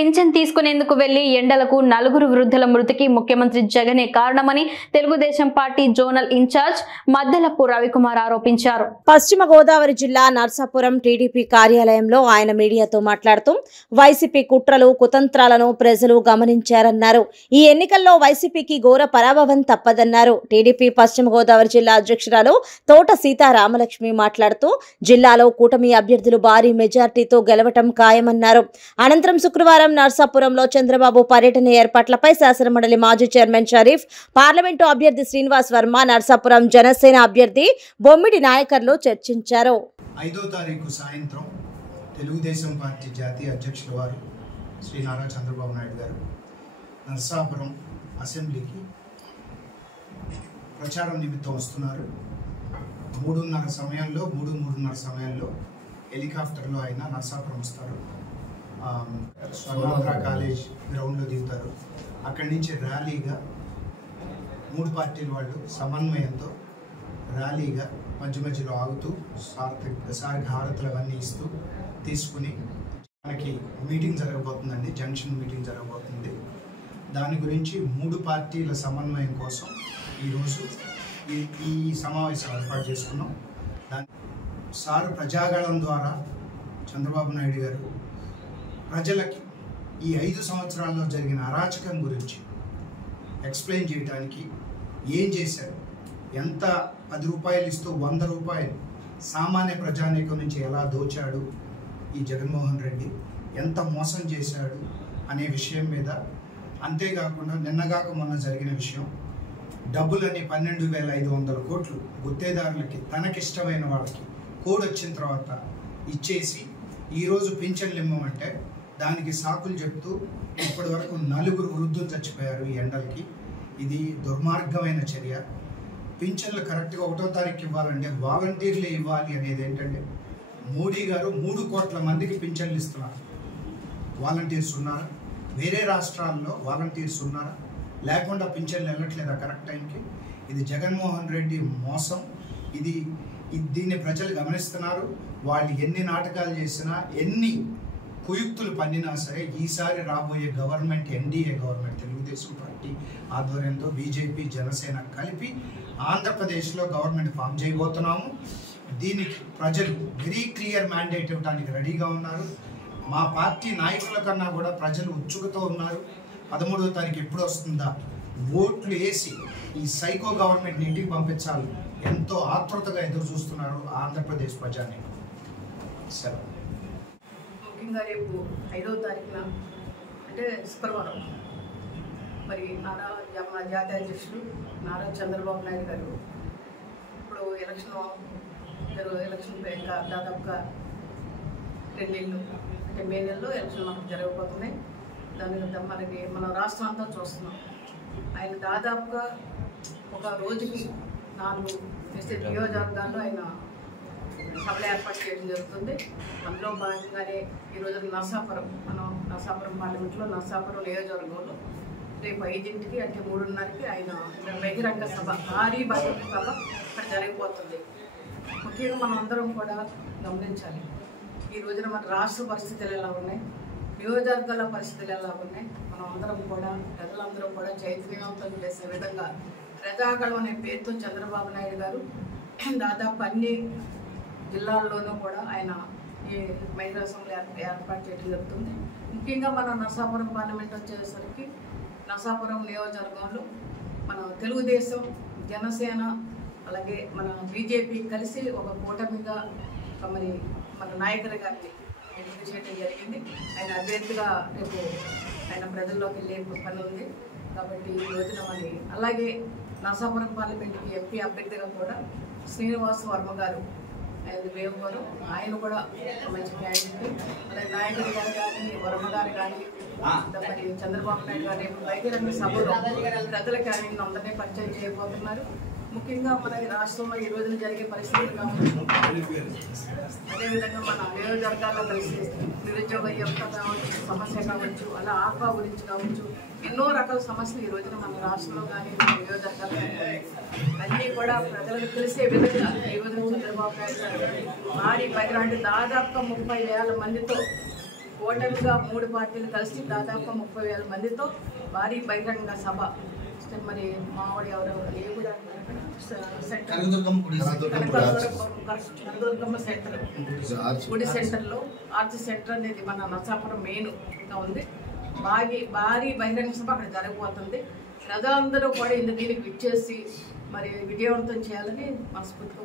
Pension తీసుకునేందుకు వెళ్లి ఎండలకు నలుగురు వృద్ధుల మృతికి ముఖ్యమంత్రి జగనే కారణమని Telugu Desam party zonal incharge Maddalapu Ravikumar ఆరోపించారు. పశ్చిమ గోదావరి జిల్లా నర్సాపురం టీడీపీ కార్యాలయంలో ఆయన మీడియాతో మాట్లాడుతూ వైసీపీ కుట్రలు కుతంత్రాలను ప్రజలు గమనించారన్నారు. ఈ ఎన్నికల్లో వైసీపీకి ఘోర పరాభవం తప్పదన్నారు. టీడీపీ పశ్చిమ గోదావరి జిల్లా అధ్యక్షురాలు తోట సీతారామలక్ష్మి మాట్లాడుతూ జిల్లాలో కూటమి అభ్యర్థులు భారీ మెజార్టీతో గెలవటం ఖాయమన్నారు. అనంతరం శుక్రవారం నర్సాపురంలో చంద్రబాబు పర్యటన ఏర్పాట్లపై శాసనమండలి మాజీ చైర్మన్ షరీఫ్, పార్లమెంటు అభ్యర్థి శ్రీనివాస్ వర్మ, నర్సాపురం జనసేన అభ్యర్థి బొమ్మిడి నాయకర్లు చర్చించారు. 5వ తారీఖు సాయంత్రం తెలుగుదేశం పార్టీ జాతీయ అధ్యక్షుల వారు శ్రీ నారా చంద్రబాబు నాయుడు గారు నర్సాపురం అసెంబ్లీకి ప్రచారం నిమిత్తం వస్తున్నారు. 3:30 సమయంలో హెలికాప్టర్లో ఆయన నర్సాపురం వస్తారు. స్వర్ణాంధ్ర కాలేజ్ గ్రౌండ్లో దిగుతారు. అక్కడి నుంచి ర్యాలీగా 3 పార్టీల వాళ్ళు సమన్వయంతో ర్యాలీగా మధ్యలో ఆగుతూ సార్కి హారతులు అవన్నీ ఇస్తూ తీసుకుని మనకి మీటింగ్ జరగబోతుందండి. జంక్షన్ మీటింగ్ జరగబోతుంది. దాని గురించి 3 పార్టీల సమన్వయం కోసం ఈరోజు ఈ సమావేశం ఏర్పాటు చేసుకున్నాం. సార్ ప్రజాగళం ద్వారా చంద్రబాబు నాయుడు గారు ప్రజలకి ఈ 5 సంవత్సరాల్లో జరిగిన అరాచకం గురించి ఎక్స్ప్లెయిన్ చేయడానికి ఏం చేశారు, ఎంత 10 రూపాయలు ఇస్తూ 100 రూపాయలు సామాన్య ప్రజానీకం నుంచి ఎలా దోచాడు ఈ జగన్మోహన్ రెడ్డి, ఎంత మోసం చేశాడు అనే విషయం మీద, అంతేకాకుండా నిన్నగాక మొన్న జరిగిన విషయం డబ్బులని 12,500 కోట్లు గుత్తేదారులకి తనకిష్టమైన వాళ్ళకి కోడ్ వచ్చిన తర్వాత ఇచ్చేసి ఈరోజు పింఛన్లు ఇవ్వమంటే దానికి సాకులు చెప్తూ ఇప్పటి వరకు 4 వృద్ధులు చచ్చిపోయారు ఈ ఎండలకి. ఇది దుర్మార్గమైన చర్య. పింఛన్లు కరెక్ట్గా 1వ తారీఖు ఇవ్వాలంటే వాలంటీర్లే ఇవ్వాలి అనేది ఏంటంటే మోడీ గారు 3 కోట్ల మందికి పింఛన్లు ఇస్తున్నారు. వాలంటీర్స్ ఉన్నారా? వేరే రాష్ట్రాల్లో వాలంటీర్స్ ఉన్నారా? లేకుండా పింఛన్లు వెళ్ళట్లేదా కరెక్ట్ టైంకి? ఇది జగన్మోహన్ రెడ్డి మోసం. దీన్ని ప్రజలు గమనిస్తున్నారు. వాళ్ళు ఎన్ని నాటకాలు చేసినా, ఎన్ని కుయుక్తులు పన్నినా సరే ఈసారి రాబోయే government NDA government Telugu Desam party ఆధ్వర్యంతో బీజేపీ జనసేన కలిపి ఆంధ్రప్రదేశ్లో గవర్నమెంట్ ఫామ్ చేయబోతున్నాము. దీనికి ప్రజలు వెరీ క్లియర్ మ్యాండేట్ ఇవ్వడానికి రెడీగా ఉన్నారు. మా పార్టీ నాయకుల కన్నా కూడా ప్రజలు ఉత్సుకతో ఉన్నారు. 13వ తారీఖు ఎప్పుడు వస్తుందా ఓట్లు వేసి ఈ సైకో గవర్నమెంట్ ఇంటికి పంపించాలి ఎంతో ఆతృతగా ఎదురు చూస్తున్నారు ఆంధ్రప్రదేశ్ ప్రజాని. ముఖ్యంగా రేపు 5వ తారీఖున అంటే శుక్రవారం మరి మన జాతీయ అధ్యక్షుడు నారా చంద్రబాబు నాయుడు గారు ఇప్పుడు ఎలక్షన్ ఇంకా దాదాపుగా 2 నెలలు అంటే మే నెలలో ఎలక్షన్ మనకు జరగబోతున్నాయి. మనకి మన రాష్ట్రం అంతా చూస్తున్నాం. ఆయన దాదాపుగా ఒక రోజుకి 4 నియోజకవర్గాల్లో ఆయన సభలు ఏర్పాటు చేయడం జరుగుతుంది. అందులో భాగంగానే ఈరోజు నర్సాపురం పార్లమెంట్లో నర్సాపురం నియోజకవర్గంలో రేపు 5ంటికి అంటే 3:30కి ఆయన బహిరంగ సభ, భారీ బహిరంగ సభ ఇక్కడ జరిగిపోతుంది. ముఖ్యంగా మనం అందరం కూడా గమనించాలి. ఈ రోజున మన రాష్ట్ర పరిస్థితులు ఎలా ఉన్నాయి, నియోజకవర్గాల పరిస్థితులు ఎలా ఉన్నాయి, మనం అందరం కూడా ప్రజలందరం కూడా చైతన్యవంతం చేసే విధంగా ప్రజాగళం అనే పేరుతో చంద్రబాబు నాయుడు గారు దాదాపు అన్ని జిల్లాల్లోనూ కూడా ఆయన ఈ మహిళా సభలు ఏర్పాటు చేయడం జరుగుతుంది. ముఖ్యంగా మన నర్సాపురం పార్లమెంట్ వచ్చేసరికి నర్సాపురం నియోజకవర్గంలో మన తెలుగుదేశం, జనసేన అలాగే మన బీజేపీ కలిసి ఒక కూటమిగా మరి మన నాయకుల గారిని ఎన్నిక చేయడం జరిగింది. ఆయన అభ్యర్థిగా రేపు ఆయన ప్రజల్లోకి వెళ్ళే పని ఉంది. కాబట్టి ఈ రోజున మరి అలాగే నర్సాపురం పార్లమెంట్కి ఎంపీ అభ్యర్థిగా కూడా శ్రీనివాస్ వర్మ గారు వేమగారు, ఆయన కూడా మంచి క్యాండిడేట్. అలాగే నాయకుడు గారు కానీ, వర్మ గారు కానీ, మరి చంద్రబాబు నాయుడు గారు రేపు బహిరంగ సభలో ప్రజలకు ఆయన అందరినీ పరిచయం చేయబోతున్నారు. ముఖ్యంగా మన రాష్ట్రంలో ఈ రోజున జరిగే పరిస్థితులు కావచ్చు, అదేవిధంగా మన నియోజకవర్గాల్లో పరిస్థితి, నిరుద్యోగ యువత కావచ్చు, సమస్య కావచ్చు, అలా ఆక్వా గురించి కావచ్చు, ఎన్నో రకాల సమస్యలు ఈ రోజున మన రాష్ట్రంలో కానీ మన నియోజకవర్గాల్లో అన్నీ కూడా ప్రజలకు తెలిసే విధంగా ఈ రోజున చంద్రబాబు నాయుడు భారీ బహిరంగ దాదాపుగా 30,000 మందితో ఓటమిగా 3 పార్టీలు కలిసి దాదాపు 30,000 మందితో భారీ బహిరంగ సభ మరి మామిడి ఎవరెవరు ఏ కూడా కనకదుర్గమ్మ సెంటర్ గుడి సెంటర్లో ఆర్చ్ సెంటర్ అనేది మన నర్సాపురం మెయిన్గా ఉంది. భారీ బహిరంగ సభ అక్కడ జరగబోతుంది. ప్రజలందరూ కూడా దీనికి విచ్చేసి మరి విజయవంతం చేయాలని మనస్ఫూర్తిగా